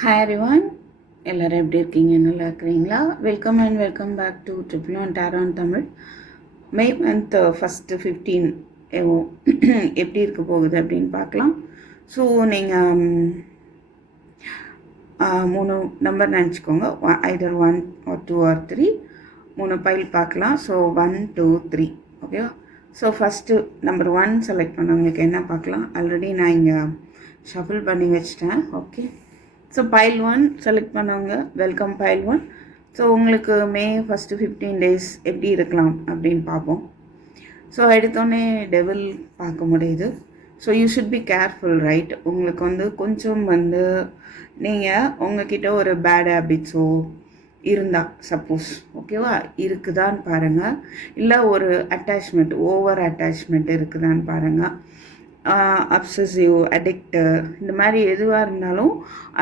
Hi everyone, எல்லோரும் எப்படி இருக்கீங்க? நல்லா இருக்கிறீங்களா? Welcome back to triple one tarot in Tamil. May month first 15 எப்படி இருக்க போகுது அப்படின்னு பார்க்கலாம். ஸோ நீங்கள் 3 நம்பர் நினச்சிக்கோங்க, ஐதர் 1 or 2 or 3 3 பைல் பார்க்கலாம். ஸோ 1 2 3 ஓகேவா? ஸோ ஃபஸ்ட்டு நம்பர் 1 செலக்ட் பண்ணவங்களுக்கு என்ன பார்க்கலாம். ஆல்ரெடி நான் இங்கே ஷஃபில் பண்ணி வச்சிட்டேன். ஓகே, ஸோ பைல் 1 செலக்ட் பண்ணவங்க வெல்கம் பைல் 1. ஸோ உங்களுக்கு மே ஃபஸ்ட்டு 15 டேஸ் எப்படி இருக்கலாம் அப்படின்னு பார்ப்போம். ஸோ எடுத்தோடனே டெவில் பார்க்க முடியுது. So you should be careful, right? உங்களுக்கு கொஞ்சம் நீங்கள் உங்ககிட்ட ஒரு பேட் ஹேபிட்ஸோ இருந்தால், சப்போஸ் ஓகேவா இருக்குதான்னு பாருங்கள். இல்லை ஒரு அட்டாச்மெண்ட், ஓவர் அட்டாச்மெண்ட் இருக்குதான்னு பாருங்கள். அப்சசிவ், அடிக்ட்டு, இந்த மாதிரி எதுவாக இருந்தாலும்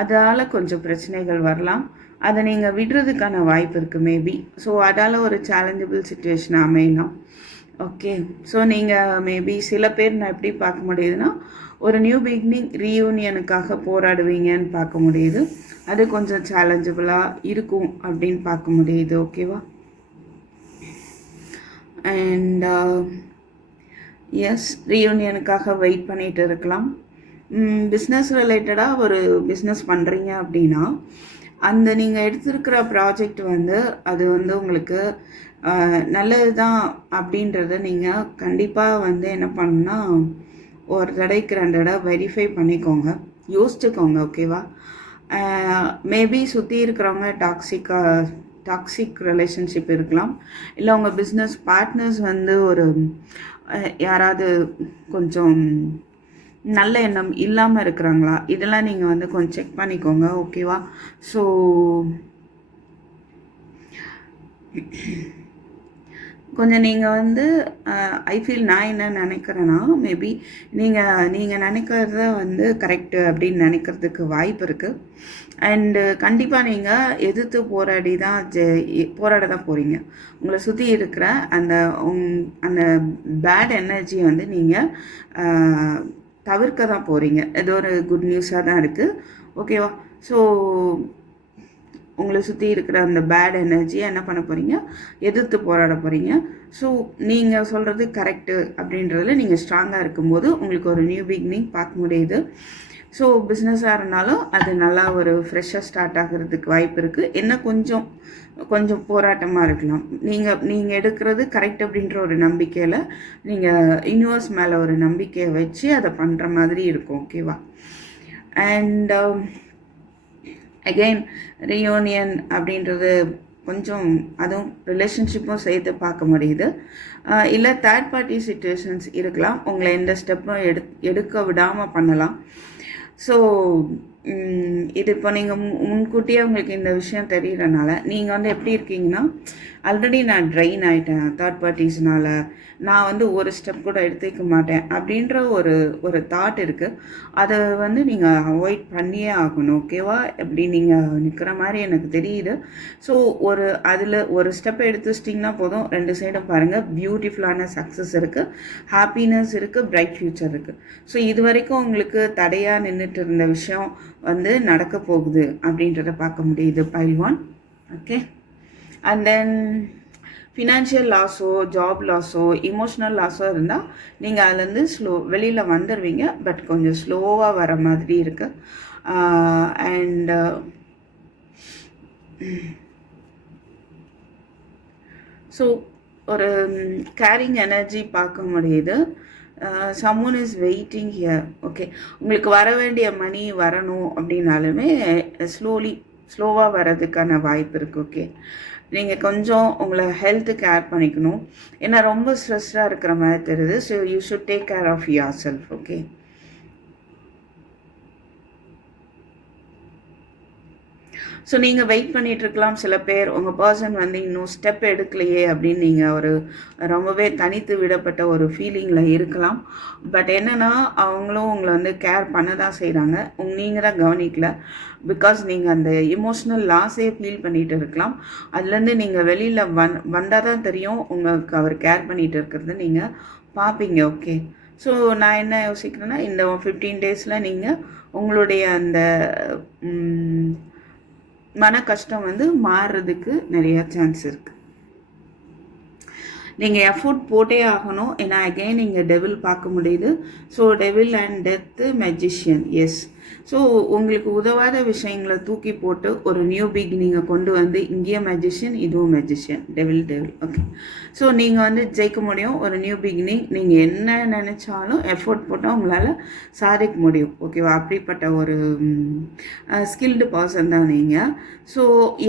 அதால் கொஞ்சம் பிரச்சனைகள் வரலாம். அதை நீங்கள் விடுறதுக்கான வாய்ப்பு இருக்குது மேபி. ஸோ அதால் ஒரு சேலஞ்சபிள் சுச்சுவேஷன் அமையலாம். ஓகே, ஸோ நீங்கள் மேபி சில பேர் நான் எப்படி பார்க்க முடியுதுன்னா, ஒரு நியூ பிகினிங் ரீயூனியனுக்காக போராடுவீங்கன்னு பார்க்க முடியுது. அது கொஞ்சம் சேலஞ்சபிளாக இருக்கும் அப்படின்னு பார்க்க முடியுது. ஓகேவா? அண்ட் எஸ், ரீயூனியனுக்காக வெயிட் பண்ணிகிட்டு இருக்கலாம். பிஸ்னஸ் ரிலேட்டடாக ஒரு பிஸ்னஸ் பண்ணுறீங்க அப்படின்னா, அந்த நீங்கள் எடுத்திருக்கிற ப்ராஜெக்ட் அது உங்களுக்கு நல்லது தான் அப்படின்றத நீங்கள் கண்டிப்பாக என்ன பண்ணுன்னா, ஒரு தடவைக்கு 2 தடவை வெரிஃபை பண்ணிக்கோங்க, யோசிச்சுக்கோங்க. ஓகேவா? மேபி சுற்றி இருக்கிறவங்க டாக்ஸிக் ரிலேஷன்ஷிப் இருக்கலாம். இல்லை உங்கள் பிஸ்னஸ் பார்ட்னர்ஸ் ஒரு யாராவது கொஞ்சம் நல்ல எண்ணம் இல்லாமல் இருக்கிறாங்களா, இதெல்லாம் நீங்கள் கொஞ்சம் செக் பண்ணிக்கோங்க. ஓகேவா? ஸோ கொஞ்சம் நீங்கள் ஐ ஃபீல் நான் என்ன நினைக்கிறேன்னா, மேபி நீங்கள் நினைக்கிறத கரெக்டு அப்படின்னு நினைக்கிறதுக்கு வாய்ப்பு இருக்குது. அண்டு கண்டிப்பாக நீங்கள் எதிர்த்து போராட தான் போகிறீங்க. உங்களை சுற்றி இருக்கிற அந்த பேட் எனர்ஜியை நீங்கள் தவிர்க்க தான் போகிறீங்க. இது ஒரு குட் நியூஸாக தான் இருக்குது. ஓகேவா? ஸோ உங்களை சுற்றி இருக்கிற அந்த பேட் எனர்ஜியை என்ன பண்ண போகிறீங்க, எதிர்த்து போராட போகிறீங்க. ஸோ நீங்கள் சொல்கிறது கரெக்டு அப்படின்றதுல நீங்கள் ஸ்ட்ராங்காக இருக்கும்போது உங்களுக்கு ஒரு நியூ பிகினிங் பார்க்க முடியுது. ஸோ பிஸ்னஸாக இருந்தாலும் அது நல்லா ஒரு ஃப்ரெஷ்ஷாக ஸ்டார்ட் ஆகிறதுக்கு வாய்ப்பு இருக்குது. என்ன கொஞ்சம் போராட்டமாக இருக்கலாம். நீங்கள் எடுக்கிறது கரெக்ட் அப்படின்ற ஒரு நம்பிக்கையில் நீங்கள் யூனிவர்ஸ் மேலே ஒரு நம்பிக்கையை வச்சு அதை பண்ணுற மாதிரி இருக்கும். ஓகேவா? அண்ட் அகெயின் ரீயூனியன் அப்படின்றது கொஞ்சம் அதுவும் ரிலேஷன்ஷிப்பும் சேர்த்து பார்க்க முடியுது. இல்லை தேர்ட் பார்ட்டி சிச்சுவேஷன்ஸ் இருக்கலாம், உங்களை எந்த ஸ்டெப்பும் எடுக்க விடாமல் பண்ணலாம். ஸோ இது இப்போ நீங்கள் முன்கூட்டியே உங்களுக்கு இந்த விஷயம் தெரிகிறனால நீங்கள் எப்படி இருக்கீங்கன்னா, ஆல்ரெடி நான் ட்ரெயின் ஆகிட்டேன் தேர்ட் பார்ட்டிஸ்னால், நான் ஒரு ஸ்டெப் கூட எடுத்துக்க மாட்டேன் அப்படின்ற ஒரு தாட் இருக்குது. அதை நீங்கள் அவாய்ட் பண்ணியே ஆகணும். ஓகேவா? எப்படி நீங்கள் நிற்கிற மாதிரி எனக்கு தெரியுது. ஸோ அதில் ஒரு ஸ்டெப் எடுத்து வச்சிட்டிங்கன்னா போதும். 2 சைடும் பாருங்கள், பியூட்டிஃபுல்லான சக்ஸஸ் இருக்குது, ஹாப்பினஸ் இருக்குது, பிரைட் ஃப்யூச்சர் இருக்குது. ஸோ இது வரைக்கும் உங்களுக்கு தடையாக நின்றுட்டு இருந்த விஷயம் நடக்க போகுது அப்படின்றத பார்க்க முடியுது pile 1. Okay, and then financial லாஸோ, ஜாப் லாஸோ, இமோஷ்னல் லாஸோ இருந்தால் நீங்கள் அதுலேருந்து வெளியில் வந்துடுவீங்க. பட் கொஞ்சம் ஸ்லோவாக வர மாதிரி இருக்குது. அண்ட் ஸோ ஒரு கேரிங் எனர்ஜி பார்க்க முடியுது. someone is waiting here. Okay, உங்களுக்கு வர வேண்டிய மணி வரணும் அப்படின்னாலுமே ஸ்லோவாக வர்றதுக்கான வாய்ப்பு இருக்குது. ஓகே, நீங்கள் கொஞ்சம் உங்களை ஹெல்த்து கேர் பண்ணிக்கணும். ஏன்னா ரொம்ப ஸ்ட்ரெஸ்டாக இருக்கிற மாதிரி தெரியுது. So you should take care of yourself. Okay, so நீங்கள் வெயிட் பண்ணிகிட்ருக்கலாம். சில பேர் உங்கள் பர்சன் இன்னும் ஸ்டெப் எடுக்கலையே அப்படின்னு நீங்கள் ரொம்பவே தனித்து விடப்பட்ட ஒரு ஃபீலிங்கில் இருக்கலாம். பட் என்னென்னா, அவங்களும் உங்களை கேர் பண்ண தான் செய்கிறாங்க, நீங்கள் தான் கவனிக்கல. பிகாஸ் நீங்கள் அந்த இமோஷ்னல் லாஸே ஃபீல் பண்ணிகிட்டு இருக்கலாம். அதுலேருந்து நீங்கள் வெளியில் வந்தால் தான் தெரியும் உங்களுக்கு அவர் கேர் பண்ணிகிட்டு இருக்கிறது நீங்கள் பார்ப்பீங்க. ஓகே, ஸோ நான் என்ன யோசிக்கிறேன்னா, இந்த 15 டேஸில் நீங்கள் உங்களுடைய அந்த மன கஷ்டம் வந்து மாறுறதுக்கு நிறையா சான்ஸ் இருக்குது. நீங்கள் எஃபோர்ட் போட்டே ஆகணும். ஏன்னா அகெயின் இங்கே டெவில் பார்க்க முடியுது. So devil and death magician. Yes. So உங்களுக்கு உதவாத விஷயங்களை தூக்கி போட்டு ஒரு நியூ பிகினிங்கை கொண்டு வந்து இங்கேயும் மெஜிஷியன், இதுவும் மெஜிஷியன், டெவில். ஓகே. ஸோ நீங்கள் வந்து ஜெயிக்க முடியும். ஒரு நியூ பிகினிங் நீங்கள் என்ன நினச்சாலும் எஃபோர்ட் போட்டால் உங்களால் சாதிக்க முடியும். ஓகேவா? அப்படிப்பட்ட ஒரு ஸ்கில்டு பர்சன் தான் நீங்கள். ஸோ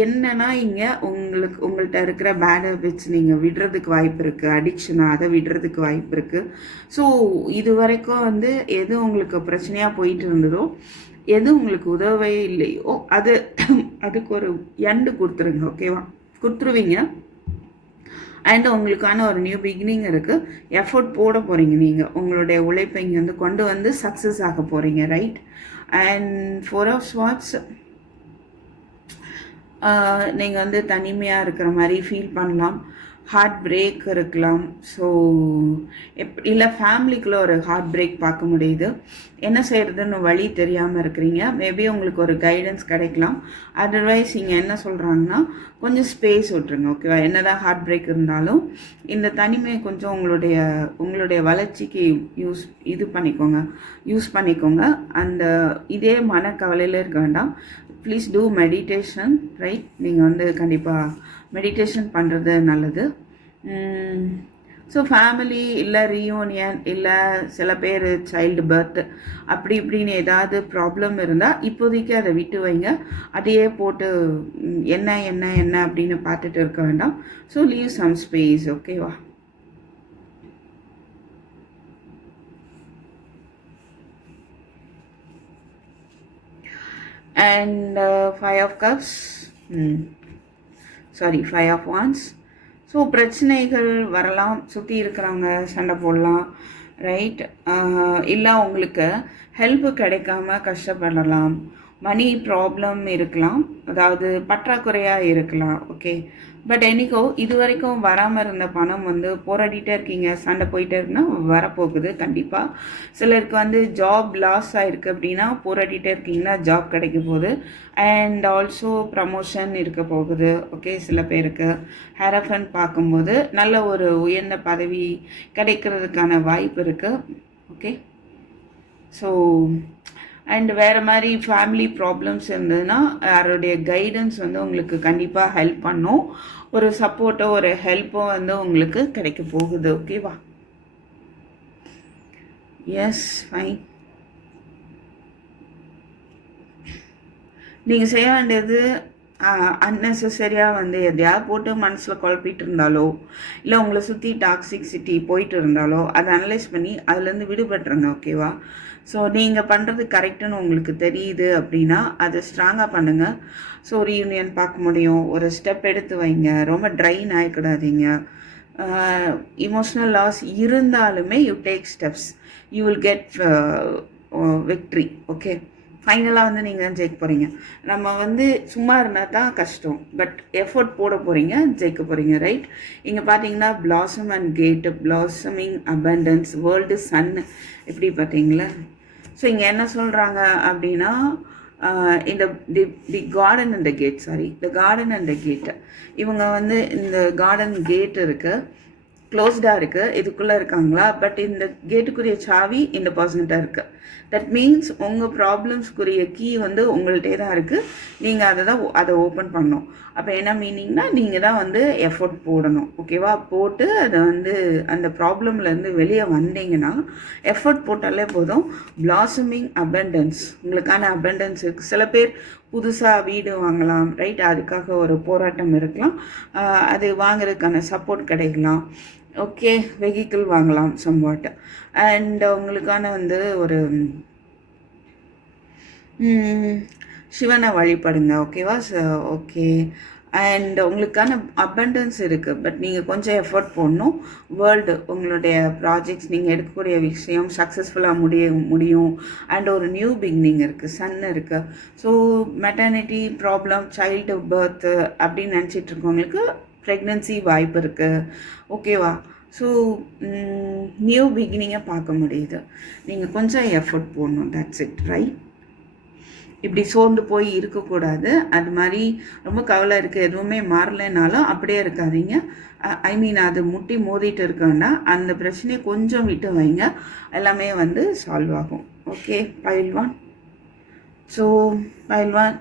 என்னென்னா இங்கே உங்கள்கிட்ட இருக்கிற பேட் ஹேபிட்ஸ் நீங்கள் விடுறதுக்கு வாய்ப்பு இருக்குது. அடிக்ஷனாக அதை விடுறதுக்கு வாய்ப்பு இருக்குது. ஸோ இது வரைக்கும் வந்து எது உங்களுக்கு பிரச்சனையாக போயிட்டு இருந்ததோ, எது உங்களுக்கு உதவவே இல்லையோ அதுக்கு ஒரு எண்டு கொடுத்துருங்க. ஓகேவா? கொடுத்துருவீங்க. அண்ட் உங்களுக்கான ஒரு நியூ பிகினிங் இருக்குது. எஃபோர்ட் போட போகிறீங்க. நீங்கள் உங்களுடைய உழைப்பை இங்கே வந்து கொண்டு வந்து சக்ஸஸ் ஆக போகிறீங்க. ரைட். அண்ட் 4 of Swords, நீங்கள் வந்து தனிமையாக இருக்கிற மாதிரி ஃபீல் பண்ணலாம். ஹார்ட் பிரேக் இருக்கலாம். ஸோ இல்லை ஃபேமிலிக்குள்ளே ஒரு ஹார்ட் பிரேக் பார்க்க முடியுது. என்ன செய்கிறதுன்னு வழி தெரியாமல் இருக்கிறீங்க. மேபி உங்களுக்கு ஒரு கைடன்ஸ் கிடைக்கலாம். அதர்வைஸ் இங்கே என்ன சொல்கிறாங்கன்னா, கொஞ்சம் ஸ்பேஸ் விட்ருங்க. ஓகேவா? என்ன தான் ஹார்ட் பிரேக் இருந்தாலும் இந்த தனிமையை கொஞ்சம் உங்களுடைய வளர்ச்சிக்கு யூஸ் பண்ணிக்கோங்க. அந்த இதே மனக்கவலையில் இருக்க வேண்டாம். Please do meditation. ரைட். நீங்கள் வந்து கண்டிப்பாக மெடிடேஷன் பண்ணுறது நல்லது. ஸோ ஃபேமிலி இல்லை ரீயூனியன் இல்லை சில பேர் சைல்டு பர்த் அப்படி இப்படின்னு ஏதாவது ப்ராப்ளம் இருந்தால் இப்போதைக்கு அதை விட்டு வைங்க. அதையே போட்டு என்ன அப்படின்னு பார்த்துட்டு இருக்க வேண்டாம். So leave some space. ஓகேவா? And 5 of Cups, 5 of Wands. So பிரச்சனைகள் வரலாம். சுற்றி இருக்கிறவங்க சண்டை போடலாம். ரைட். இல்லை உங்களுக்கு ஹெல்ப்பு கிடைக்காம கஷ்டப்படலாம். மணி ப்ராப்ளம் இருக்கலாம். அதாவது பற்றாக்குறையாக இருக்கலாம். ஓகே. பட் என்னைக்கோ இது வரைக்கும் வராமல் இருந்த பணம் வந்து போராடிட்டே இருக்கீங்க, சண்டை போயிட்டே இருக்குன்னா வரப்போகுது கண்டிப்பாக. சிலருக்கு வந்து ஜாப் லாஸ் ஆகிருக்கு அப்படின்னா போராடிட்டே இருக்கீங்கன்னா ஜாப் கிடைக்க போகுது. அண்ட் ஆல்சோ ப்ரமோஷன் இருக்க போகுது. ஓகே. சில பேருக்கு ஹேரஃபன் பார்க்கும்போது நல்ல ஒரு உயர்ந்த பதவி கிடைக்கிறதுக்கான வாய்ப்பு இருக்குது. ஓகே. ஸோ அண்ட் வேறு மாதிரி ஃபேமிலி ப்ராப்ளம்ஸ் இருந்ததுன்னா யாருடைய கைடன்ஸ் வந்து உங்களுக்கு கண்டிப்பாக ஹெல்ப் பண்ணும். ஒரு சப்போர்ட்டோ ஒரு ஹெல்ப்போ வந்து உங்களுக்கு கிடைக்க போகுது. ஓகேவா? எஸ். ஃபைன். நீங்கள் செய்ய வேண்டியது அன்னெசரியாக வந்து எதையாவது போட்டு மனசில் குழப்பிட்டு இருந்தாலோ இல்லை உங்களை சுற்றி டாக்ஸிசிட்டி போயிட்டு இருந்தாலோ அதை அனலைஸ் பண்ணி அதுலேருந்து விடுபட்டுருங்க. ஓகேவா? ஸோ நீங்கள் பண்ணுறது கரெக்டுன்னு உங்களுக்கு தெரியுது அப்படின்னா அதை ஸ்ட்ராங்காக பண்ணுங்கள். ஸோ ரீயூனியன் பார்க்க முடியும். ஒரு ஸ்டெப் எடுத்து வைங்க. ரொம்ப ட்ரைன் ஆகிக்கூடாதீங்க. இமோஷ்னல் லாஸ் இருந்தாலுமே you take steps, you will get victory. Okay. ஃபைனலாக வந்து நீங்கள் தான் ஜெயிக்க போகிறீங்க. நம்ம வந்து சும்மா இருந்தால் தான் கஷ்டம். பட் எஃபோர்ட் போட போகிறீங்க, ஜெயிக்க போகிறீங்க. ரைட். இங்கே பார்த்தீங்கன்னா blossom and gate, blossoming abundance, world sun எப்படி பார்த்தீங்களா? ஸோ இங்கே என்ன சொல்கிறாங்க அப்படின்னா இந்த the garden and the gate, the garden and the gate, இவங்க வந்து இந்த கார்டன் கேட் இருக்குது, க்ளோஸ்டாக இருக்குது, இதுக்குள்ளே இருக்காங்களா? பட் இந்த கேட்டுக்குரிய சாவி இந்த பர்சன்ட்டாக இருக்குது. தட் மீன்ஸ் உங்கள் ப்ராப்ளம்ஸ்க்குரிய கீ வந்து உங்கள்கிட்டே தான் இருக்குது. நீங்கள் அதை ஓப்பன் பண்ணணும். அப்போ என்ன மீனிங்னா நீங்கள் தான் வந்து எஃபோர்ட் போடணும். ஓகேவா? போட்டு அதை வந்து அந்த ப்ராப்ளம்லேருந்து வெளியே வந்தீங்கன்னா எஃபோர்ட் போட்டாலே போதும். பிளாசமிங் அபண்டன்ஸ், உங்களுக்கான அபண்டன்ஸ் இருக்குது. சில பேர் புதுசாக வீடு வாங்கலாம். ரைட். அதுக்காக ஒரு போராட்டம் இருக்கலாம். அது வாங்குறதுக்கான சப்போர்ட் கிடைக்கலாம். ஓகே. வெஹிக்கிள் வாங்கலாம் சம்வாட். அண்ட் உங்களுக்கான வந்து ஒரு சிவனை வழிபடுங்க. ஓகேவா? ஓகே. அண்ட் உங்களுக்கான அபண்டன்ஸ் இருக்குது. பட் நீங்கள் கொஞ்சம் எஃபர்ட் போடணும். வேர்ல்டு உங்களுடைய ப்ராஜெக்ட்ஸ் நீங்கள் எடுக்கக்கூடிய விஷயம் சக்ஸஸ்ஃபுல்லாக முடியும். அண்ட் ஒரு நியூ பிகினிங் இருக்குது. சன் இருக்குது. ஸோ மெட்டர்னிட்டி ப்ராப்ளம், சைல்டு பர்த்து அப்படின்னு நினச்சிட்டு இருக்கவங்களுக்கு ப்ரெக்னன்சி வாய்ப்பு இருக்குது. ஓகேவா? ஸோ நியூ பிகினிங்கை பார்க்க முடியுது. நீங்கள் கொஞ்சம் எஃபர்ட் போடணும். That's it. ரைட். இப்படி சோர்ந்து போய் இருக்கக்கூடாது. அது மாதிரி ரொம்ப கவலை இருக்குது, எதுவுமே மாறலைனாலும் அப்படியே இருக்காதீங்க. ஐ மீன் அது முட்டி மோதிட்டு இருக்கோன்னா அந்த பிரச்சனையை கொஞ்சம் விட்டு வைங்க, எல்லாமே வந்து சால்வ் ஆகும். Okay pile 1. So pile 1,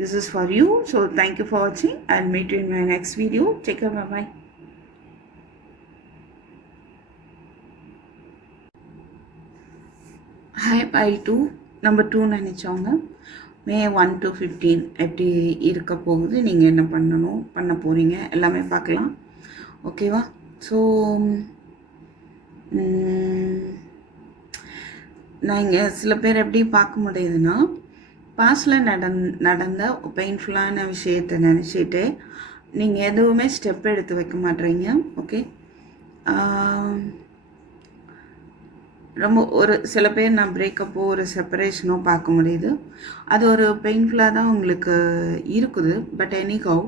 this is for you. So thank you for watching. I'll meet you in my next video. Take care. Bye bye. Hi pile 2, number 2 நினச்சவங்க May 1 to 15 எப்படி இருக்க போகுது, நீங்கள் என்ன பண்ண போகிறீங்க எல்லாமே பார்க்கலாம். ஓகேவா? ஸோ நான் இங்கே சில பேர் எப்படி பார்க்க முடியுதுன்னா, பாஸ்டில் நடந்த பெயின்ஃபுல்லான விஷயத்தை நினச்சிட்டு நீங்கள் எதுவுமே ஸ்டெப் எடுத்து வைக்க மாட்டேறீங்க. ஓகே, ரொம்ப ஒரு சில பேர் நான் பிரேக்கப்போ ஒரு செப்பரேஷனோ பார்க்க முடியுது. அது ஒரு பெயின்ஃபுல்லாக தான் உங்களுக்கு இருக்குது. பட் எனிஹவ்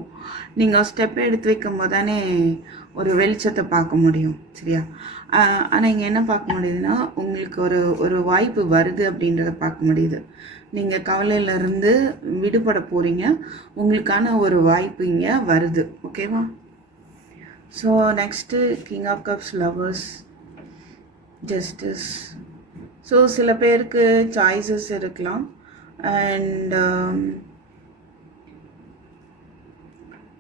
நீங்கள் ஸ்டெப் எடுத்து வைக்கும் போது தானே ஒரு வெளிச்சத்தை பார்க்க முடியும், சரியா? ஆனால் இங்கே என்ன பார்க்க முடியுதுன்னா, உங்களுக்கு ஒரு வாய்ப்பு வருது அப்படின்றத பார்க்க முடியுது. நீங்கள் கவலையிலேருந்து விடுபட போகிறீங்க, உங்களுக்கான ஒரு வாய்ப்பு இங்கே வருது. ஓகேவா? So next king of cups, lovers, justice. So சில பேருக்கு சாய்ஸஸ் இருக்கலாம். அண்ட்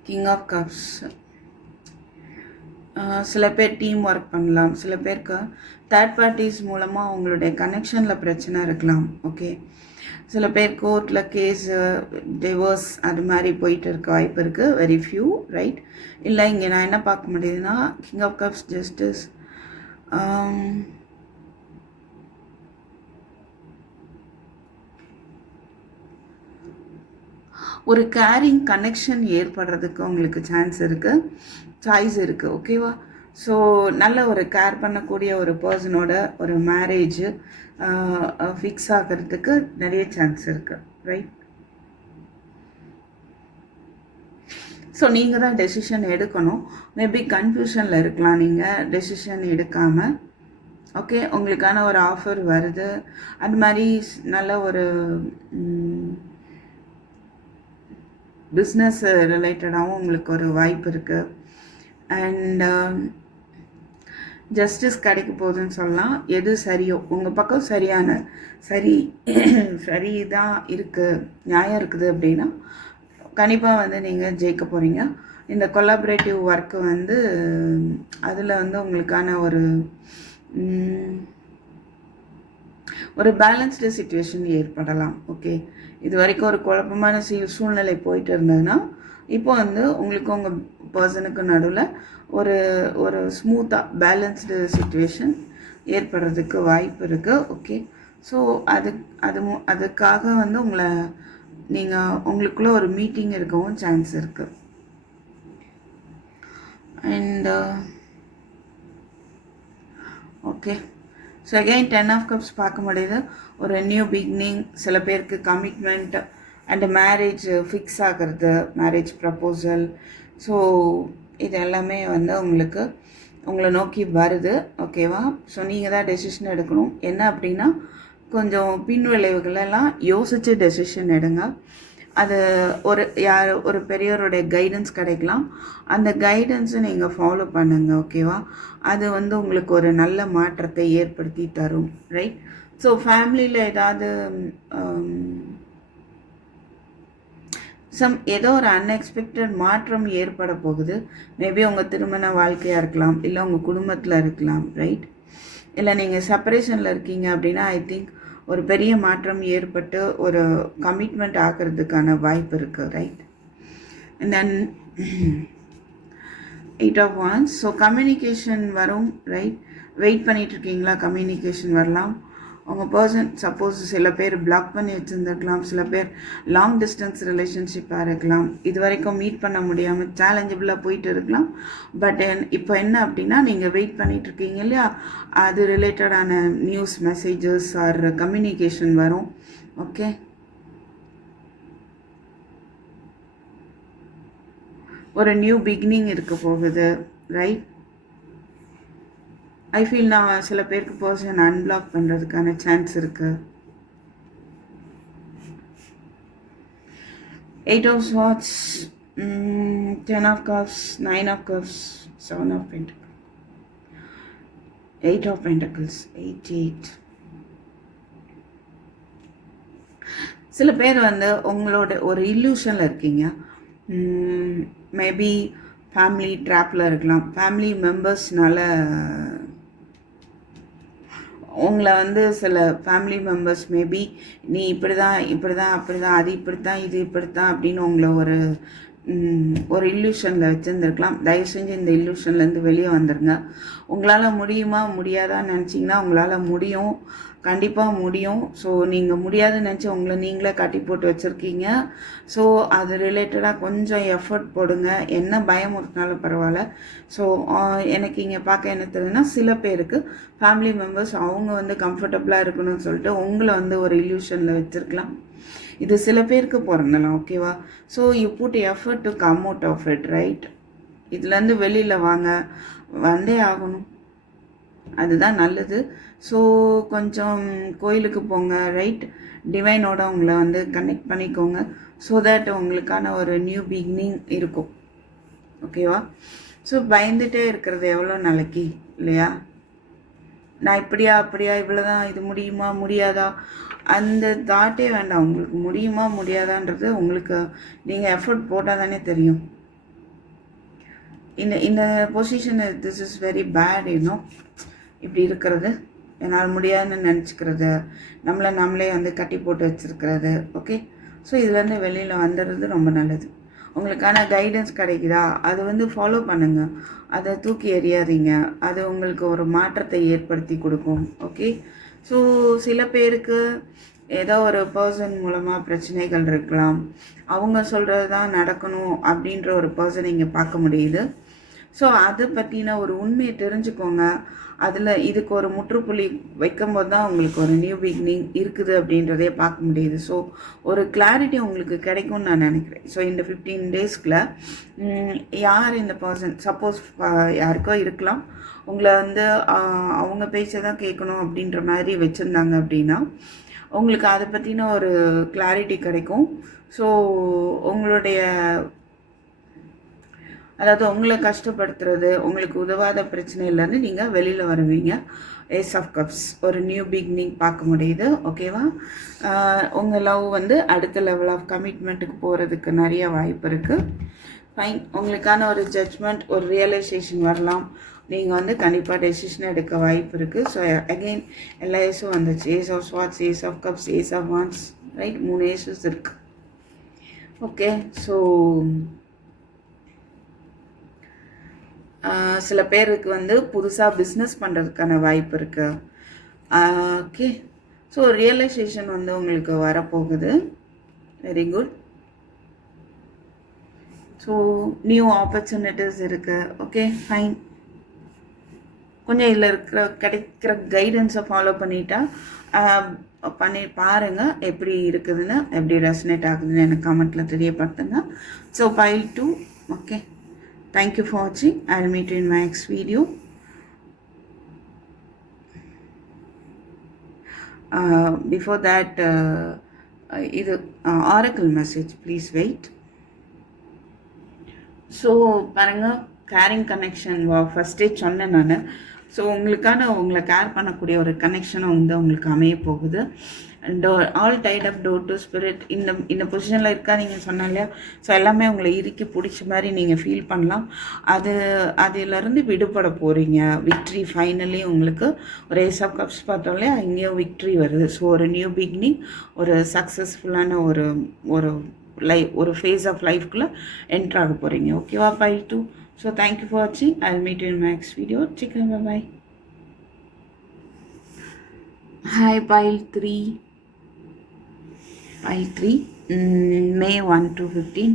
கிங் ஆஃப் கப்ஸ், சில பேர் டீம் ஒர்க் பண்ணலாம். சில பேருக்கு தேர்ட் பார்ட்டிஸ் மூலமாக உங்களுடைய கனெக்ஷனில் பிரச்சனை இருக்கலாம். ஓகே, சில பேர் கோர்ட்டில் கேஸு, டிவோர்ஸ் அது மாதிரி போயிட்டு இருக்க வாய்ப்பு இருக்குது. Very few, right? இல்லை, இங்கே நான் என்ன பார்க்க முடியுதுன்னா, கிங் ஆஃப் கப்ஸ், ஜஸ்டிஸ், ஒரு கேரிங் கனெக்ஷன் ஏற்படுறதுக்கு உங்களுக்கு சான்ஸ் இருக்குது, சாய்ஸ் இருக்குது. ஓகேவா? ஸோ நல்ல ஒரு கேர் பண்ணக்கூடிய ஒரு பர்சனோட ஒரு மேரேஜ் ஃபிக்ஸ் ஆகிறதுக்கு நிறைய சான்ஸ் இருக்குது, ரைட்? ஸோ நீங்கள் தான் டெசிஷன் எடுக்கணும். மேபி கன்ஃபியூஷனில் இருக்கலாம் நீங்கள் டெசிஷன் எடுக்காமல். ஓகே, உங்களுக்கான ஒரு ஆஃபர் வருது. அது மாதிரி நல்ல ஒரு பிஸ்னஸ் ரிலேட்டடாகவும் உங்களுக்கு ஒரு வாய்ப்பு இருக்குது. அண்ட் ஜஸ்டிஸ் கிடைக்க போகுதுன்னு சொல்லலாம். எது சரியோ உங்கள் பக்கம் சரி தான் இருக்குது, நியாயம் இருக்குது அப்படின்னா கண்டிப்பாக வந்து நீங்கள் ஜெயிக்க போகிறீங்க. இந்த கொலாபரேட்டிவ் ஒர்க்கு வந்து அதில் வந்து உங்களுக்கான ஒரு பேலன்ஸ்டு சிச்சுவேஷன் ஏற்படலாம். ஓகே, இது வரைக்கும் ஒரு குழப்பமான சூழ்நிலை போயிட்டு இருந்ததுன்னா இப்போ வந்து உங்களுக்கு உங்கள் பர்சனுக்கு நடுவில் ஒரு ஸ்மூத்தாக பேலன்ஸ்டு சிச்சுவேஷன் ஏற்படுறதுக்கு வாய்ப்பு இருக்குது. ஓகே, ஸோ அதுக்காக வந்து உங்களுக்குள்ள ஒரு மீட்டிங் இருக்கவும் சான்ஸ் இருக்குது. And okay, so again 10 of cups பார்க்க முடியுது. ஒரு நியூ பிகினிங், சில பேருக்கு கமிட்மெண்ட் அண்ட் மேரேஜ் ஃபிக்ஸ் ஆகிறது, மேரேஜ் ப்ரப்போசல். ஸோ இது எல்லாமே வந்து உங்களை நோக்கி வருது. ஓகேவா? ஸோ நீங்கள் தான் டெசிஷன் எடுக்கணும். என்ன அப்படின்னா, கொஞ்சம் பின் விளைவுகளெல்லாம் யோசித்து டெசிஷன் எடுங்க. அது ஒரு பெரியவருடைய கைடன்ஸ் கிடைக்கலாம். அந்த கைடன்ஸை நீங்கள் ஃபாலோ பண்ணுங்க. ஓகேவா? அது வந்து உங்களுக்கு ஒரு நல்ல மாற்றத்தை ஏற்படுத்தி தரும், ரைட்? ஸோ ஃபேமிலியில் ஏதாவது ஏதோ ஒரு அன்எக்ஸ்பெக்டட் மாற்றம் ஏற்பட போகுது. மேபி உங்கள் திருமண வாழ்க்கையாக இருக்கலாம், இல்லை உங்கள் குடும்பத்தில் இருக்கலாம், ரைட்? இல்லை நீங்கள் செப்பரேஷனில் இருக்கீங்க அப்படின்னா ஐ திங்க் ஒரு பெரிய மாற்றம் ஏற்பட்டு ஒரு கமிட்மெண்ட் ஆகிறதுக்கான வாய்ப்பு இருக்குது, right? And then 8 of wands. So communication வரும், ரைட்? வெயிட் பண்ணிகிட்ருக்கீங்களா? கம்யூனிகேஷன் வரலாம். உங்கள் பர்சன் சப்போஸ் சில பேர் பிளாக் பண்ணி வச்சுருந்துருக்கலாம், சில பேர் லாங் டிஸ்டன்ஸ் ரிலேஷன்ஷிப்பாக இருக்கலாம், இது வரைக்கும் மீட் பண்ண முடியாமல் சேலஞ்சபிளாக போயிட்டு இருக்கலாம். பட் இப்போ என்ன அப்படின்னா, நீங்கள் வெயிட் பண்ணிகிட்ருக்கீங்க இல்லையா, அது ரிலேட்டடான நியூஸ், மெசேஜஸ் ஆர் கம்யூனிகேஷன் வரும். ஓகே, ஒரு நியூ பிகினிங் இருக்க போகுது, ரைட்? ஐ ஃபீல் நான் சில பேருக்கு பர்சன் அன்பிளாக் பண்ணுறதுக்கான சான்ஸ் இருக்குது. 8 of swords, 10 of cups, 9 of cups, 7 of pentacles, 8 of pentacles, 8. சில பேர் வந்து உங்களோட ஒரு இல்லூஷனில் இருக்கீங்க. மேபி ஃபேமிலி ட்ராப்பில் இருக்கலாம். ஃபேமிலி மெம்பர்ஸ்னால உங்களை வந்து சில ஃபேமிலி மெம்பர்ஸ் மேபி நீ இப்படி தான் அப்படி தான் அது இப்படித்தான் இது இப்படித்தான் அப்படின்னு உங்களை ஒரு இல்லூஷனில் வச்சுருந்துருக்கலாம். தயவு செஞ்சு இந்த இல்லூஷன்லேருந்து வெளியே வந்துடுங்க. உங்களால் முடியுமா முடியாதான்னு நினச்சிங்கன்னா உங்களால் முடியும், கண்டிப்பாக முடியும். ஸோ நீங்கள் முடியாதுன்னு நினச்சி உங்களை நீங்களே கட்டி போட்டு வச்சுருக்கீங்க. ஸோ அது ரிலேட்டடாக கொஞ்சம் எஃபர்ட் போடுங்க. என்ன பயமுறுத்தினாலும் பரவாயில்ல. ஸோ எனக்கு இங்கே பார்க்க என்ன தெரியுதுன்னா, சில பேருக்கு ஃபேமிலி மெம்பர்ஸ் அவங்க வந்து கம்ஃபர்டபுளாக இருக்கணும்னு சொல்லிட்டு உங்களை வந்து ஒரு இல்லூஷனில் வச்சுருக்கலாம். இது சில பேருக்கு பிறந்தலாம். ஓகேவா? So you put effort to come out of it, right? இதுலேருந்து வெளியில் வாங்க, வந்தே ஆகணும், அதுதான் நல்லது. ஸோ கொஞ்சம் கோயிலுக்கு போங்க, ரைட்? டிவைனோட உங்களை வந்து கனெக்ட் பண்ணிக்கோங்க. ஸோ தட் உங்களுக்கான ஒரு நியூ பிகினிங் இருக்கும். ஓகேவா? ஸோ பயந்துகிட்டே இருக்கிறது எவ்வளோ நாளைக்கு, இல்லையா? நான் இப்படியா அப்படியா, இவ்வளோதான், இது முடியுமா முடியாதா, அந்த தாட்டே வேண்டாம். உங்களுக்கு முடியுமா முடியாதான்றது உங்களுக்கு நீங்கள் எஃபர்ட் போட்டால் தானே தெரியும். இந்த position this is very bad. இன்னும் இப்படி இருக்கிறது, என்னால் முடியாதுன்னு நினச்சிக்கிறது, நம்மளே வந்து கட்டி போட்டு வச்சுருக்கிறது. ஓகே? ஸோ இதுலேருந்து வெளியில் வந்துடுறது ரொம்ப நல்லது. உங்களுக்கான கைடன்ஸ் கிடைக்குதா, அது வந்து ஃபாலோ பண்ணுங்கள். அதை தூக்கி எறியாதீங்க. அது உங்களுக்கு ஒரு மாற்றத்தை ஏற்படுத்தி கொடுக்கும். ஓகே? ஸோ சில பேருக்கு ஏதோ ஒரு பர்சன் மூலமாக பிரச்சனைகள் இருக்கலாம். அவங்க சொல்கிறது தான் நடக்கணும் அப்படின்ற ஒரு பர்சனை இங்கே பார்க்க முடியுது. ஸோ அதை பற்றின ஒரு உண்மையை தெரிஞ்சுக்கோங்க. அதில் இதுக்கு ஒரு முற்றுப்புள்ளி வைக்கும்போது தான் உங்களுக்கு ஒரு நியூ பிகினிங் இருக்குது அப்படின்றதே பார்க்க முடியுது. ஸோ ஒரு கிளாரிட்டி உங்களுக்கு கிடைக்கும்னு நான் நினைக்கிறேன். ஸோ இந்த 15 டேஸ்க்குள்ள யார் இந்த பர்சன், சப்போஸ் யாருக்கோ இருக்கலாம், உங்களை வந்து அவங்க பேச்சை தான் கேட்கணும் அப்படின்ற மாதிரி வச்சுருந்தாங்க அப்படின்னா உங்களுக்கு அதை பற்றின ஒரு கிளாரிட்டி கிடைக்கும். ஸோ உங்களுடைய, அதாவது உங்களை கஷ்டப்படுத்துறது, உங்களுக்கு உதவாத பிரச்சனையிலேருந்து நீங்கள் வெளியில் வருவீங்க. ஏஸ் ஆஃப் கப்ஸ், ஒரு நியூ பிகினிங் பார்க்க முடியுது. ஓகேவா? உங்கள் லவ் வந்து அடுத்த லெவல் ஆஃப் கமிட்மெண்ட்டுக்கு போகிறதுக்கு நிறைய வாய்ப்பு இருக்குது. ஃபைன். உங்களுக்கான ஒரு ஜட்ஜ்மெண்ட், ஒரு ரியலைசேஷன் வரலாம். நீங்கள் வந்து கண்டிப்பாக டெசிஷன் எடுக்க வாய்ப்பு இருக்குது. ஸோ அகெயின் எல்லா ஏஸும் வந்துச்சு. Ace of swords, ace of cups, ace of wands, right? 3 aces இருக்குது. ஓகே? ஸோ சில பேருக்கு வந்து புதுசாக பிஸ்னஸ் பண்ணுறதுக்கான வாய்ப்பு இருக்குது. ஓகே? ஸோ ரியலைசேஷன் வந்து உங்களுக்கு வரப்போகுது. Very good. So new opportunities இருக்குது. ஓகே? ஃபைன். கொஞ்சம் இதில் கிடைக்கிற கைடன்ஸை ஃபாலோ பண்ணிட்டா பண்ணி பாருங்கள் எப்படி இருக்குதுன்னு, எப்படி ரெசனேட் ஆகுதுன்னு எனக்கு கமெண்ட்டில் தெரியப்படுத்துங்க. So pile 2. Okay? Thank you for watching. I'll meet you in my next video. Before that, இது oracle message, please wait. So பாருங்கள், கேரிங் கனெக்ஷன் ஃபஸ்ட்டே சொன்னேன் நான். ஸோ உங்களை கேர் பண்ணக்கூடிய ஒரு கனெக்ஷனை வந்து உங்களுக்கு அமைய போகுது. All tied up door to spirit. இந்த பொசிஷனில் இருக்காதீங்கன்னு சொன்னேன் இல்லையா? ஸோ எல்லாமே உங்களை இறுக்கி பிடிச்ச மாதிரி நீங்கள் ஃபீல் பண்ணலாம். அதிலேருந்து விடுபட போகிறீங்க. விக்ட்ரி ஃபைனலி உங்களுக்கு ஒரு ஏஸ் ஆஃப் கப்ஸ் பார்த்தோம் இல்லையா? இங்கேயும் விக்ட்ரி வருது. ஸோ ஒரு நியூ பிகினிங், ஒரு சக்ஸஸ்ஃபுல்லான ஒரு ஃபேஸ் ஆஃப் லைஃப்குள்ளே என்ட்ரு ஆக போகிறீங்க. ஓகேவா? pile 2. So thank you for watching. I'll meet you in my next video. Chicken, bye bye. Hi pile 3. May 1 to 15.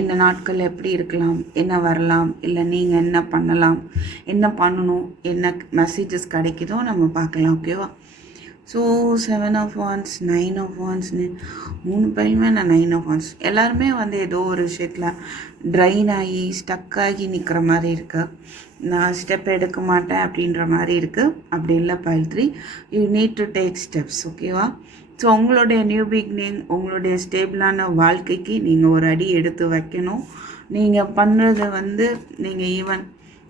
இந்த நாட்கள் எப்படி இருக்கலாம், என்ன வரலாம், இல்லை நீங்கள் என்ன பண்ணலாம், என்ன பண்ணணும், என்ன மெசேஜஸ் கிடைக்குதோ நம்ம பார்க்கலாம். ஓகேவா? ஸோ 7 of Wands, 9 of Wandsன்னு 3 பைலுமே நான் 9 of Wands. எல்லாருமே வந்து ஏதோ ஒரு விஷயத்தில் ட்ரைன் ஆகி ஸ்டக் ஆகி நிற்கிற மாதிரி இருக்குது. நான் ஸ்டெப் எடுக்க மாட்டேன் அப்படின்ற மாதிரி இருக்குது. அப்படி இல்லை pile 3, you need to take steps. ஓகேவா? ஸோ உங்களுடைய நியூ பிகினிங், உங்களுடைய ஸ்டேபிளான வாழ்க்கைக்கு நீங்கள் ஒரு அடி எடுத்து வைக்கணும். நீங்கள் பண்ணுறது வந்து நீங்கள் ஈவன்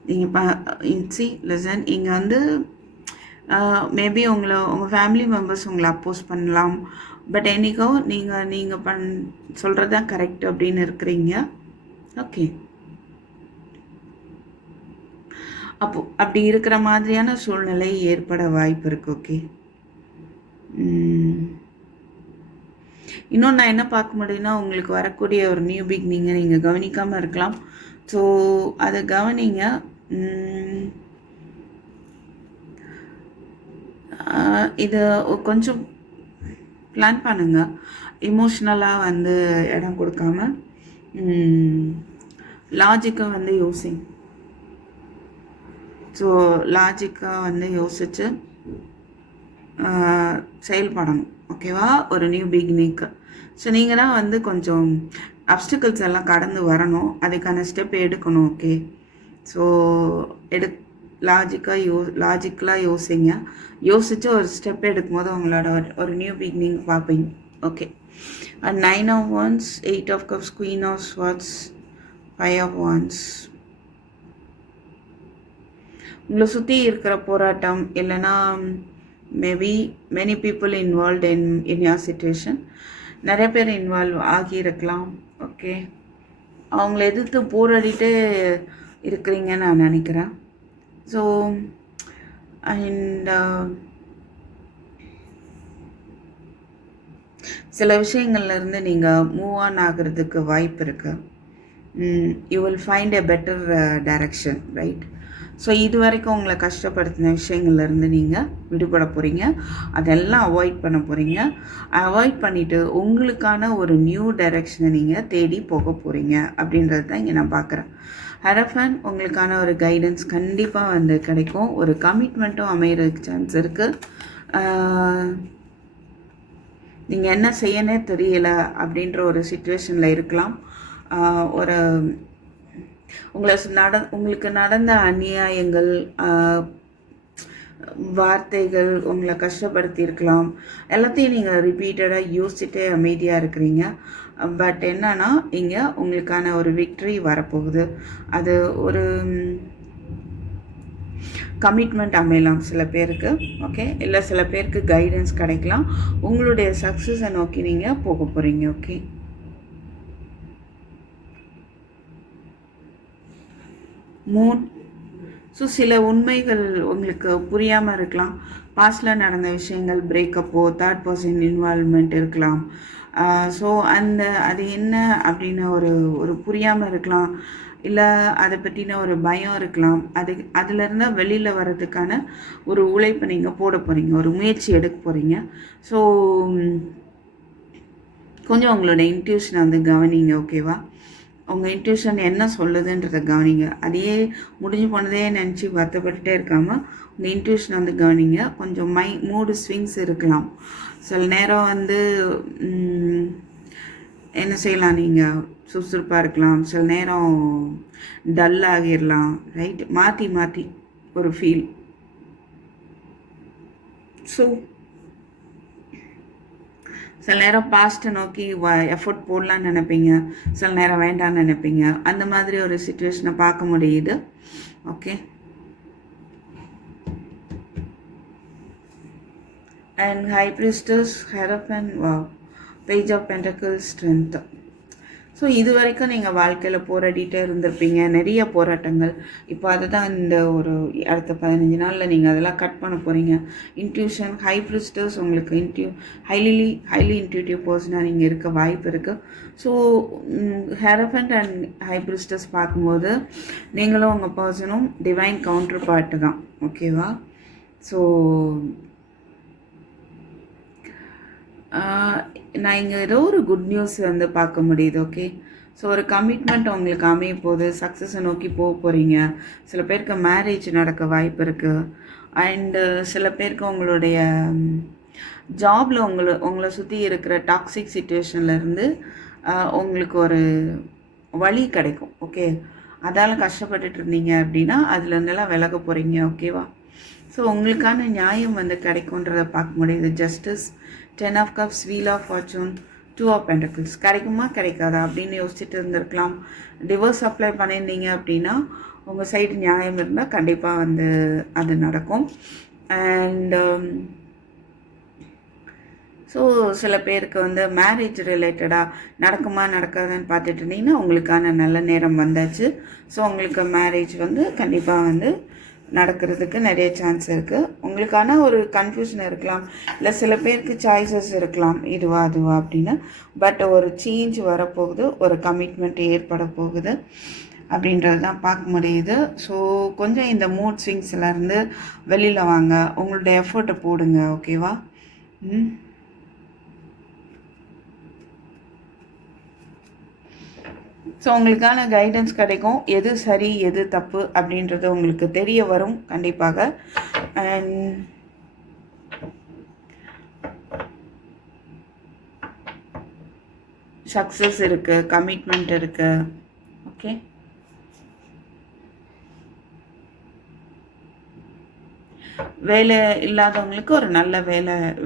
நீங்கள் லிசன், இங்கே வந்து மேபி உங்கள் ஃபேமிலி மெம்பர்ஸ் உங்களை அப்போஸ் பண்ணலாம். பட் என்னைக்கோ நீங்கள் சொல்கிறது தான் கரெக்ட் அப்படின்னு இருக்கிறீங்க. ஓகே, அப்படி இருக்கிற மாதிரியான சூழ்நிலை ஏற்பட வாய்ப்பு இருக்குது. ஓகே, இன்னொன்று நான் என்ன பார்க்க முடியும்னா, உங்களுக்கு வரக்கூடிய ஒரு நியூ பிகினிங்கை நீங்கள் கவனிக்காமல் இருக்கலாம். ஸோ அதை கவனிங்க. இதை கொஞ்சம் பிளான் பண்ணுங்கள். இமோஷ்னலாக வந்து இடம் கொடுக்காம லாஜிக்காக வந்து யோசிங்க. ஸோ லாஜிக்காக வந்து யோசித்து செயல்படணும். ஓகேவா? ஒரு நியூ பிகினிங்க்கு ஸோ நீங்கள் தான் வந்து கொஞ்சம் அப்டிக்கல்ஸ் எல்லாம் கடந்து வரணும். அதுக்கான ஸ்டெப் எடுக்கணும். ஓகே, ஸோ லாஜிக்கலாக யோசிங்க. யோசித்து ஒரு ஸ்டெப் எடுக்கும்போது உங்களோட ஒரு நியூ பிகினிங் பார்ப்பீங்க. Okay, 9 of Wands, 8 of Cups, Queen of Swords, 5 of Wands. உங்களை சுற்றி இருக்கிற போராட்டம் இல்லைன்னா maybe many people involve in your situation, நிறைய பேர் இன்வால்வ் ஆகியிருக்கலாம். ஓகே, அவங்கள எதிர்த்து போராடிட்டே இருக்கிறீங்கன்னு நான் நினைக்கிறேன். ஸோ அண்ட் சில விஷயங்கள்லேருந்து நீங்கள் மூவ் ஆன் ஆகிறதுக்கு வாய்ப்பு இருக்குது. You will find a better direction, right? So இது வரைக்கும் உங்களை கஷ்டப்படுத்தின விஷயங்கள்லேருந்து நீங்கள் விடுபட போகிறீங்க. அதெல்லாம் அவாய்ட் பண்ண போகிறீங்க. அவாய்ட் பண்ணிவிட்டு உங்களுக்கான ஒரு நியூ டைரக்ஷனை நீங்கள் தேடி போக போகிறீங்க அப்படின்றது தான் இங்கே நான் பார்க்குறேன். ஹெரஃபன், உங்களுக்கான ஒரு கைடன்ஸ் கண்டிப்பாக வந்து கிடைக்கும். ஒரு கமிட்மெண்ட்டும் அமைகிறதுக்கு சான்ஸ் இருக்குது. நீங்கள் என்ன செய்யனே தெரியலை அப்படின்ற ஒரு சிச்சுவேஷனில் இருக்கலாம். ஒரு உங்களுக்கு நடந்த அநியாயங்கள், வார்த்தைகள் உங்களை கஷ்டப்படுத்தி இருக்கலாம். எல்லாத்தையும் நீங்கள் ரிப்பீட்டடாக யோசிச்சுட்டே அமைதியாக இருக்கிறீங்க. பட் என்னன்னா இங்கே உங்களுக்கான ஒரு விக்ட்ரி வரப்போகுது. அது ஒரு கமிட்மெண்ட் அமையலாம் சில பேருக்கு. ஓகே, இல்லை சில பேருக்கு கைடன்ஸ் கிடைக்கலாம். உங்களுடைய சக்ஸஸை நோக்கி நீங்கள் போக போகிறீங்க. Okay, Moon. ஸோ சில உண்மைகள் உங்களுக்கு புரியாமல் இருக்கலாம். பாஸ்டில் நடந்த விஷயங்கள், பிரேக்கப்போ, தேர்ட் பர்சன் இன்வால்வ்மெண்ட் இருக்கலாம். ஸோ அது என்ன அப்படின்னு ஒரு புரியாமல் இருக்கலாம். இல்லை அதை பற்றின ஒரு பயம் இருக்கலாம். அதிலிருந்து வெளியில் வர்றதுக்கான ஒரு உழைப்பை நீங்கள் போட போகிறீங்க, ஒரு முயற்சி எடுக்க போகிறீங்க. ஸோ கொஞ்சம் உங்களோட இன்ட்யூஷனை வந்து கவனிங்க. ஓகேவா? உங்கள் இன்ட்யூஷன் என்ன சொல்லுதுன்றதை கவனிங்க. அதையே முடிஞ்சு போனதே நினச்சி வருத்தப்பட்டுட்டே இருக்காமல் உங்கள் இன்ட்யூஷனை வந்து கவனிங்க. கொஞ்சம் மூடு ஸ்விங்ஸ் இருக்கலாம். சில நேரம் வந்து என்ன செய்யலாம், நீங்கள் சுறுசுறுப்பாக இருக்கலாம். சில நேரம் டல் ஆகிடலாம். ரைட்? மாற்றி மாற்றி ஒரு ஃபீல். ஸோ சில நேரம் பாஸ்ட்டை நோக்கி எஃபோர்ட் போடலான்னு நினைப்பீங்க, சில நேரம் வேண்டான்னு நினைப்பீங்க. அந்த மாதிரி ஒரு சிச்சுவேஷனை பார்க்க முடியுது. Okay, and high priestess, hierophant, page of pentacles, strength. So இது வரைக்கும் நீங்கள் வாழ்க்கையில் போராடிட்டே இருந்திருப்பீங்க, நிறைய போராட்டங்கள். இப்போ அதை தான் இந்த ஒரு அடுத்த 15 நாளில் நீங்கள் அதெல்லாம் கட் பண்ண போகிறீங்க. இன்ட்யூஷன், ஹை பிரிஸ்டர்ஸ், உங்களுக்கு ஹைலி இன்ட்யூட்டிவ் பர்சனாக நீங்கள் இருக்க வாய்ப்பு இருக்குது. ஸோ ஹெரஃபண்ட் அண்ட் ஹை பிரிஸ்டர்ஸ் பார்க்கும்போது நீங்களும் உங்கள் பர்சனும் டிவைன் கவுண்டர் பார்ட்டு தான். ஓகேவா? ஸோ நான் இங்கே ஏதோ ஒரு குட் நியூஸ் வந்து பார்க்க முடியுது. ஓகே, ஸோ ஒரு கமிட்மெண்ட் உங்களுக்கு அமைய போகுது. சக்ஸஸை நோக்கி போக போகிறீங்க. சில பேருக்கு மேரேஜ் நடக்க வாய்ப்பு இருக்குது. அண்டு சில பேருக்கு உங்களுடைய ஜாபில் உங்களை சுற்றி இருக்கிற டாக்ஸிக் சிச்சுவேஷன்லேருந்து உங்களுக்கு ஒரு வழி கிடைக்கும். ஓகே, அதால் கஷ்டப்பட்டுட்டு இருந்தீங்க அப்படின்னா அதுலேருந்தெல்லாம் விலக போகிறீங்க. ஓகேவா? ஸோ உங்களுக்கான நியாயம் வந்து கிடைக்குன்றதை பார்க்க முடியுது. Justice, 10 of cups, wheel of fortune, 2 of pentacles. கிடைக்குமா கிடைக்காதா அப்படின்னு யோசிச்சுட்டு இருந்திருக்கலாம். டிவோர்ஸ் அப்ளை பண்ணியிருந்தீங்க அப்படின்னா உங்கள் சைடு நியாயம் இருந்தால் கண்டிப்பாக வந்து அது நடக்கும். அண்ட் ஸோ சில பேருக்கு வந்து மேரேஜ் ரிலேட்டடாக நடக்குமா நடக்காதுன்னு பார்த்துட்டு இருந்தீங்கன்னா உங்களுக்கான நல்ல நேரம் வந்தாச்சு. ஸோ உங்களுக்கு மேரேஜ் வந்து கண்டிப்பாக வந்து நடக்கிறதுக்கு நிறைய சான்ஸ் இருக்குது. உங்களுக்கான ஒரு கன்ஃபியூஷன் இருக்கலாம், இல்லை சில பேருக்கு சாய்ஸஸ் இருக்கலாம், இதுவா அதுவா அப்படின்னு. பட் ஒரு சேஞ்ச் வரப்போகுது, ஒரு கமிட்மெண்ட் ஏற்பட போகுது அப்படின்றது தான் பார்க்க முடியுது. ஸோ கொஞ்சம் இந்த மூட் ஸ்விங்ஸ்லேருந்து வெளியில் வாங்க, உங்களோட எஃபர்ட்டை போடுங்க. ஓகேவா? ஸோ உங்களுக்கான கைடன்ஸ் கிடைக்கும். எது சரி எது தப்பு அப்படின்றது உங்களுக்கு தெரிய வரும் கண்டிப்பாக. அண்ட் சக்ஸஸ் இருக்குது, கமிட்மெண்ட் இருக்குது. ஓகே, வேலை இல்லாதவங்களுக்கு ஒரு நல்ல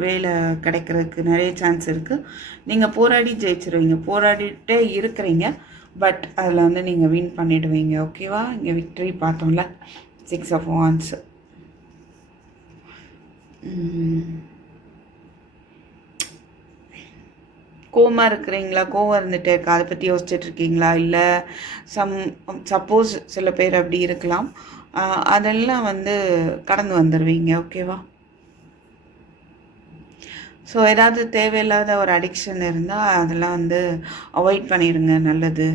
வேலை கிடைக்கிறதுக்கு நிறைய சான்ஸ் இருக்குது. நீங்கள் போராடி ஜெயிச்சிருவீங்க, போராடிட்டே இருக்கிறீங்க. பட் அதில் வந்து நீங்கள் வின் பண்ணிவிடுவீங்க. ஓகேவா? இங்கே விக்ட்ரி பார்த்தோம்ல, 6 ஆஃப் வான்ஸ். கோவமாக இருக்கிறீங்களா? கோவம் இருந்துகிட்டே இருக்கா? அதை பற்றி யோசிச்சுட்டு இருக்கீங்களா? இல்லை சப்போஸ் சில பேர் அப்படி இருக்கலாம். அதெல்லாம் வந்து கடந்து வந்துடுவீங்க. ஓகேவா? ஸோ ஏதாவது தேவையில்லாத ஒரு அடிக்ஷன் இருந்தால் அதெல்லாம் வந்து அவாய்ட் பண்ணிடுங்க, நல்லது.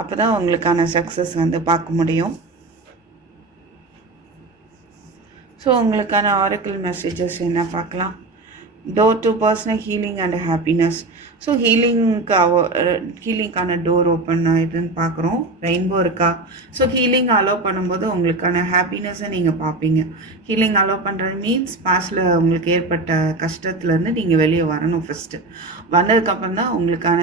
அப்போ தான் உங்களுக்கான சக்ஸஸ் வந்து பார்க்க முடியும். ஸோ உங்களுக்கான ஆரக்கிள் மெசேஜஸ் என்ன பார்க்கலாம். Door to personal healing and happiness. So ஹீலிங்கான டோர் ஓப்பன் ஆகிடுதுன்னு பார்க்குறோம். ரெயின்போ இருக்கா? ஸோ ஹீலிங் அலோவ் பண்ணும்போது உங்களுக்கான ஹாப்பினஸை நீங்கள் பார்ப்பீங்க. ஹீலிங் அலோவ் பண்ணுறது மீன்ஸ் பாஸ்டில் உங்களுக்கு ஏற்பட்ட கஷ்டத்துலேருந்து நீங்கள் வெளியே வரணும். ஃபஸ்ட்டு வந்ததுக்கப்புறம் தான் உங்களுக்கான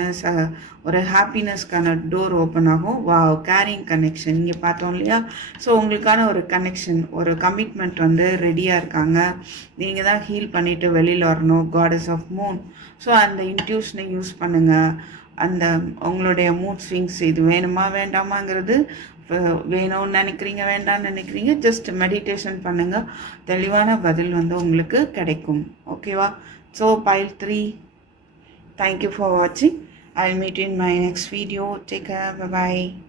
ஒரு ஹாப்பினஸ்க்கான டோர் ஓப்பன் ஆகும். கேரிங் கனெக்ஷன் இங்கே பார்த்தோம் இல்லையா? ஸோ உங்களுக்கான ஒரு கனெக்ஷன், ஒரு கமிட்மெண்ட் வந்து ரெடியாக இருக்காங்க. நீங்கள் தான் ஹீல் பண்ணிவிட்டு வெளியில் வரணும். Goddess of Moon. ஸோ அந்த இன்ட்யூஷனை யூஸ் பண்ணுங்கள். அந்த உங்களுடைய மூட் ஸ்விங்ஸ், இது வேணுமா வேண்டாமாங்கிறது, வேணும்னு நினைக்கிறீங்க வேண்டாம்னு நினைக்கிறீங்க, ஜஸ்ட் மெடிடேஷன் பண்ணுங்கள். தெளிவான பதில் வந்து உங்களுக்கு கிடைக்கும். ஓகேவா? So pile 3, thank you for watching. I'll meet you in my next video. Take care. Bye bye.